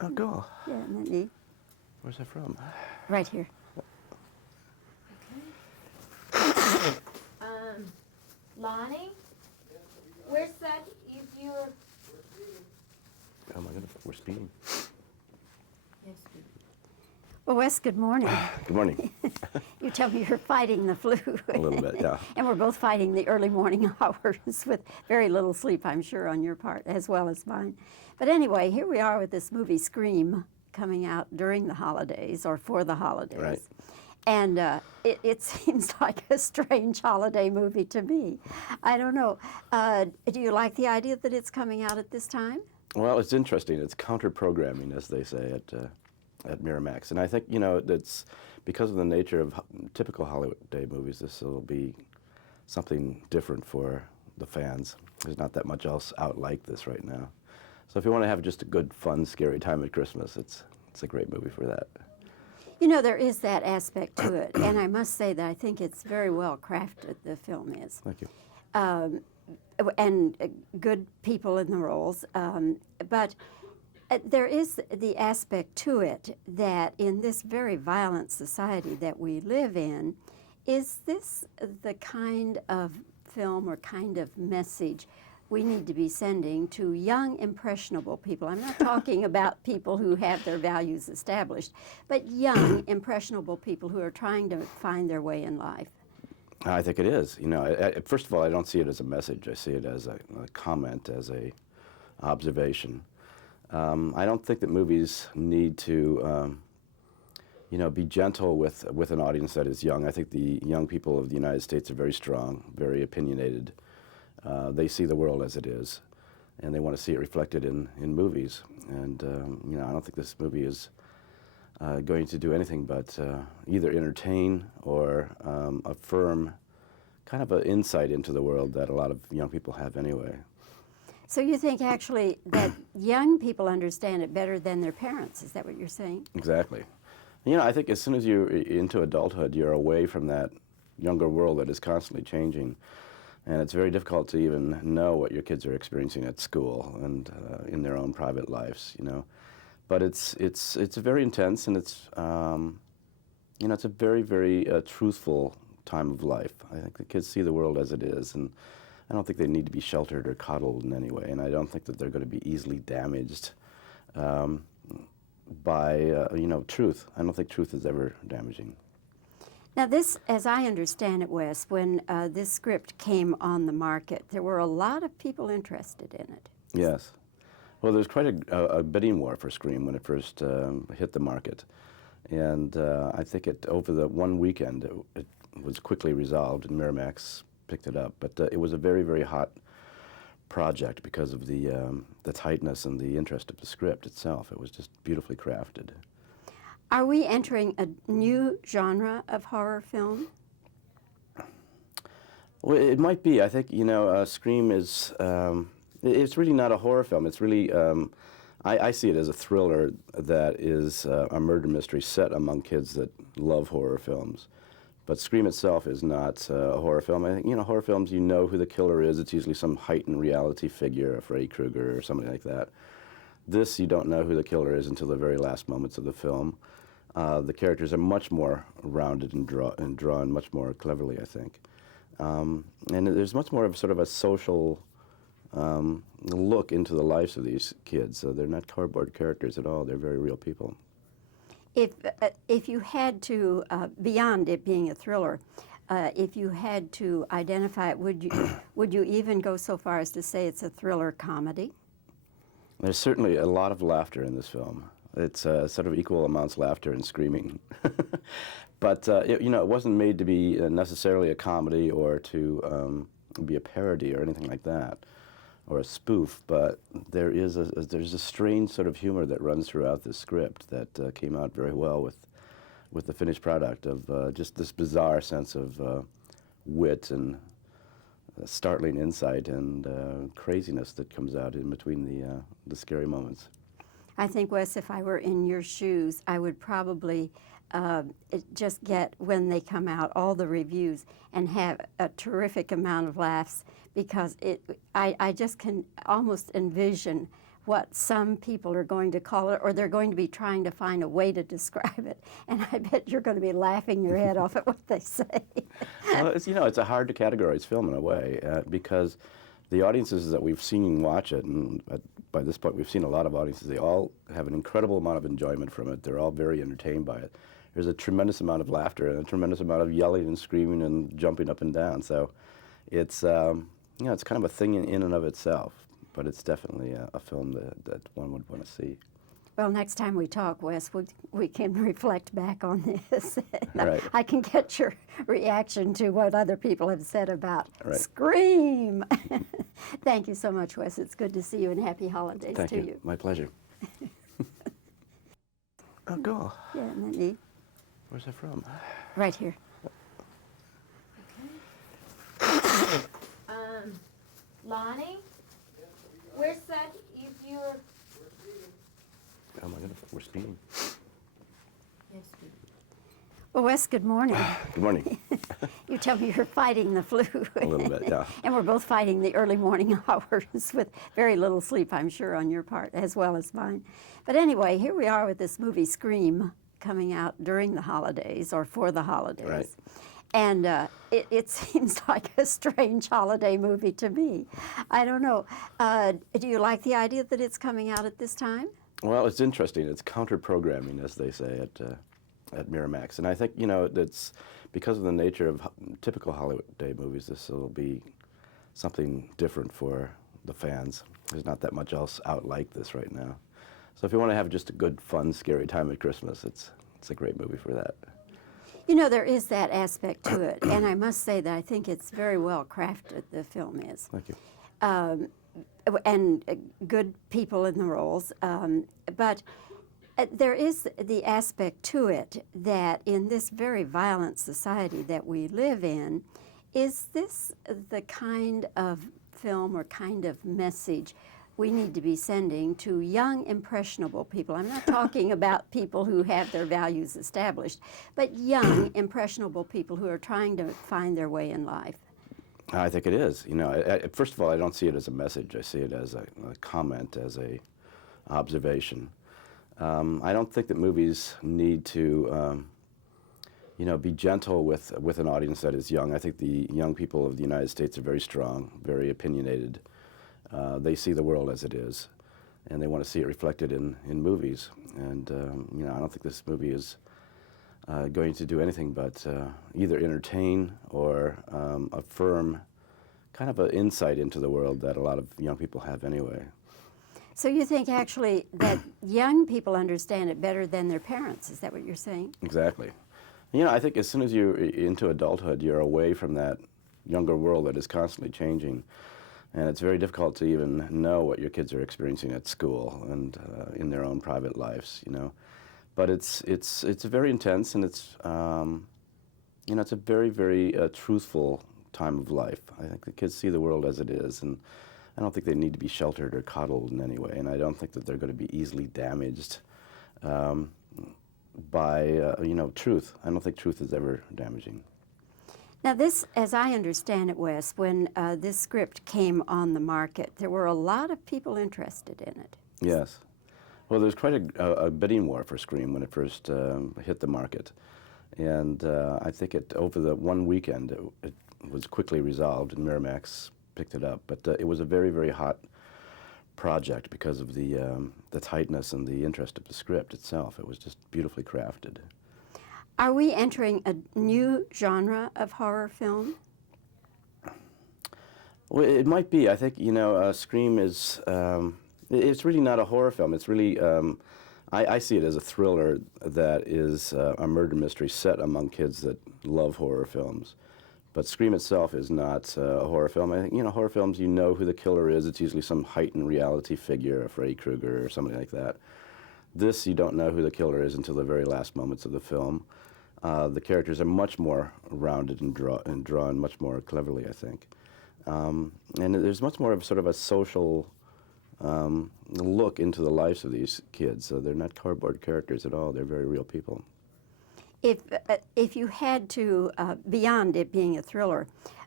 Oh, cool. Yeah, isn't that neat? Where's that from? Right here. Lonnie, where's that? You're. Oh my goodness, we're speeding. Yes. Well, Wes, good morning. Good morning. You tell me you're fighting the flu. A little bit, yeah. And we're both fighting the early morning hours with very little sleep, I'm sure, on your part, as well as mine. But anyway, here we are with this movie, Scream, coming out during the holidays, or for the holidays. Right. And it seems like a strange holiday movie to me. I don't know. Do you like the idea that it's coming out at this time? Well, it's interesting. It's counter-programming, as they say at Miramax. And I think, you know, that's because of the nature of typical holiday movies, this will be something different for the fans. There's not that much else out like this right now. So if you want to have just a good, fun, scary time at Christmas, it's a great movie for that. You know, there is that aspect to it, and I must say that I think it's very well crafted, the film is. Thank you. And good people in the roles. But there is the aspect to it that in this very violent society that we live in, is this the kind of film or kind of message we need to be sending to young, impressionable people? I'm not talking about people who have their values established, but young, impressionable people who are trying to find their way in life. I think it is. You know, first of all, I don't see it as a message. I see it as a comment, as a observation. I don't think that movies need to, you know, be gentle with an audience that is young. I think the young people of the United States are very strong, very opinionated. They see the world as it is, and they want to see it reflected in movies. And you know, I don't think this movie is going to do anything but either entertain or affirm kind of an insight into the world that a lot of young people have anyway. So you think actually that young people understand it better than their parents? Is that what you're saying? Exactly. You know, I think as soon as you're into adulthood, you're away from that younger world that is constantly changing. And it's very difficult to even know what your kids are experiencing at school and in their own private lives, you know. But it's very intense, and it's you know, it's a very, very truthful time of life. I think the kids see the world as it is, and I don't think they need to be sheltered or coddled in any way, and I don't think that they're going to be easily damaged by you know, truth. I don't think truth is ever damaging. Now this, as I understand it, Wes, when this script came on the market, there were a lot of people interested in it. Yes. Well, there was quite a bidding war for Scream when it first hit the market. And I think over the one weekend, it was quickly resolved, and Miramax picked it up. But it was a very, very hot project because of the tightness and the interest of the script itself. It was just beautifully crafted. Are we entering a new genre of horror film? Well, it might be. I think, you know, Scream is, it's really not a horror film. It's really, I see it as a thriller that is a murder mystery set among kids that love horror films. But Scream itself is not a horror film. I think, you know, horror films, you know who the killer is. It's usually some heightened reality figure, a Freddy Krueger or somebody like that. This, you don't know who the killer is until the very last moments of the film. The characters are much more rounded and drawn much more cleverly, I think. And there's much more of sort of a social look into the lives of these kids. So they're not cardboard characters at all. They're very real people. If you had to, beyond it being a thriller, if you had to identify it, would you even go so far as to say it's a thriller comedy? There's certainly a lot of laughter in this film. It's sort of equal amounts laughter and screaming. But you know, it wasn't made to be necessarily a comedy or to be a parody or anything like that, or a spoof. But there's a strange sort of humor that runs throughout this script that came out very well with the finished product of just this bizarre sense of wit and startling insight and craziness that comes out in between the scary moments. I think, Wes, if I were in your shoes, I would probably just get, when they come out, all the reviews and have a terrific amount of laughs, because I just can almost envision what some people are going to call it, or they're going to be trying to find a way to describe it. And I bet you're going to be laughing your head off at what they say. Well, it's, it's a hard to categorize film in a way because the audiences that we've seen watch it, and by this point we've seen a lot of audiences, they all have an incredible amount of enjoyment from it. They're all very entertained by it. There's a tremendous amount of laughter and a tremendous amount of yelling and screaming and jumping up and down. So it's, it's kind of a thing in and of itself, but it's definitely a film that one would want to see. Well, next time we talk, Wes, we can reflect back on this. Right. I can get your reaction to what other people have said about Right. Scream. Thank you so much, Wes. It's good to see you, and happy holidays Thank to you. My pleasure. Oh, cool. Yeah, isn't that neat? Where's that from? Right here. Lonnie, where's that if you're... Oh my goodness, we're speeding. Yes, Well, Wes, good morning. Good morning. You tell me you're fighting the flu. A little bit, yeah. And we're both fighting the early morning hours with very little sleep, I'm sure, on your part, as well as mine. But anyway, here we are with this movie Scream coming out during the holidays or for the holidays. Right. And it seems like a strange holiday movie to me. I don't know. Do you like the idea that it's coming out at this time? Well, it's interesting. It's counter-programming, as they say at Miramax. And I think, that's because of the nature of typical holiday movies, this will be something different for the fans. There's not that much else out like this right now. So if you want to have just a good, fun, scary time at Christmas, it's a great movie for that. There is that aspect to it, and I must say that I think it's very well crafted, the film is. Thank you. And good people in the roles, but there is the aspect to it that in this very violent society that we live in, is this the kind of film or kind of message we need to be sending to young, impressionable people? I'm not talking about people who have their values established, but young, impressionable people who are trying to find their way in life. I think it is. First of all, I don't see it as a message. I see it as a comment, as a observation. I don't think that movies need to, be gentle with an audience that is young. I think the young people of the United States are very strong, very opinionated. They see the world as it is, and they want to see it reflected in movies. And I don't think this movie is going to do anything but either entertain or affirm kind of an insight into the world that a lot of young people have anyway. So you think actually that young people understand it better than their parents? Is that what you're saying? Exactly. I think as soon as you're into adulthood, you're away from that younger world that is constantly changing. And it's very difficult to even know what your kids are experiencing at school and in their own private lives, But it's very intense, and it's it's a very, very truthful time of life. I think the kids see the world as it is, and I don't think they need to be sheltered or coddled in any way, and I don't think that they're going to be easily damaged by truth. I don't think truth is ever damaging. Now this, as I understand it, Wes, when this script came on the market, there were a lot of people interested in it. Yes. Well, there was quite a bidding war for Scream when it first hit the market. And I think over the one weekend, it was quickly resolved, and Miramax picked it up. But it was a very, very hot project because of the tightness and the interest of the script itself. It was just beautifully crafted. Are we entering a new genre of horror film? Well, it might be. I think, Scream is, it's really not a horror film. It's really, I see it as a thriller that is a murder mystery set among kids that love horror films. But Scream itself is not a horror film. I think, horror films, you know who the killer is. It's usually some heightened reality figure, a Freddy Krueger or somebody like that. This, you don't know who the killer is until the very last moments of the film. The characters are much more rounded and drawn much more cleverly, I think. And there's much more of sort of a social look into the lives of these kids. So they're not cardboard characters at all. They're very real people. If you had to, beyond it being a thriller,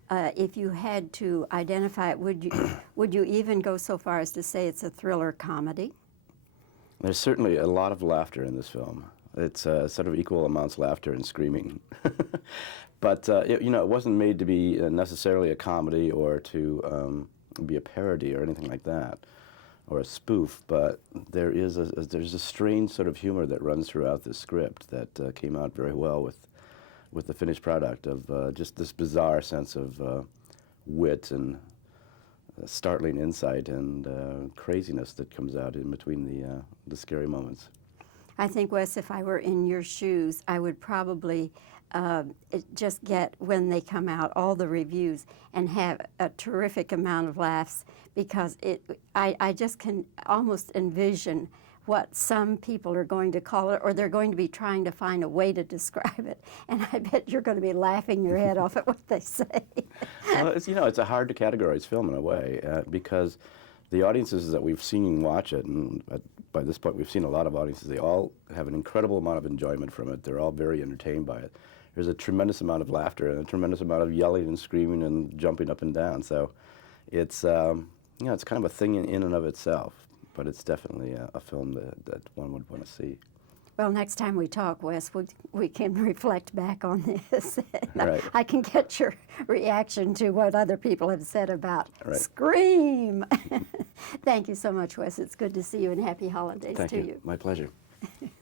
if you had to identify it, would you even go so far as to say it's a thriller comedy? There's certainly a lot of laughter in this film. It's sort of equal amounts laughter and screaming. But you know, it wasn't made to be necessarily a comedy or to be a parody or anything like that, or a spoof. But there's a strange sort of humor that runs throughout the script that came out very well with the finished product of just this bizarre sense of wit and startling insight and craziness that comes out in between the scary moments. I think, Wes, if I were in your shoes, I would probably just get, when they come out, all the reviews and have a terrific amount of laughs, because I just can almost envision what some people are going to call it, or they're going to be trying to find a way to describe it. And I bet you're going to be laughing your head off at what they say. Well, it's a hard to categorize film in a way, because the audiences that we've seen watch it, and by this point we've seen a lot of audiences, they all have an incredible amount of enjoyment from it. They're all very entertained by it. There's a tremendous amount of laughter and a tremendous amount of yelling and screaming and jumping up and down. So it's, it's kind of a thing in and of itself, but it's definitely a film that one would want to see. Well, next time we talk, Wes, we can reflect back on this. Right. I can get your reaction to what other people have said about Right. Scream. Thank you so much, Wes. It's good to see you, and happy holidays Thank to you. My pleasure.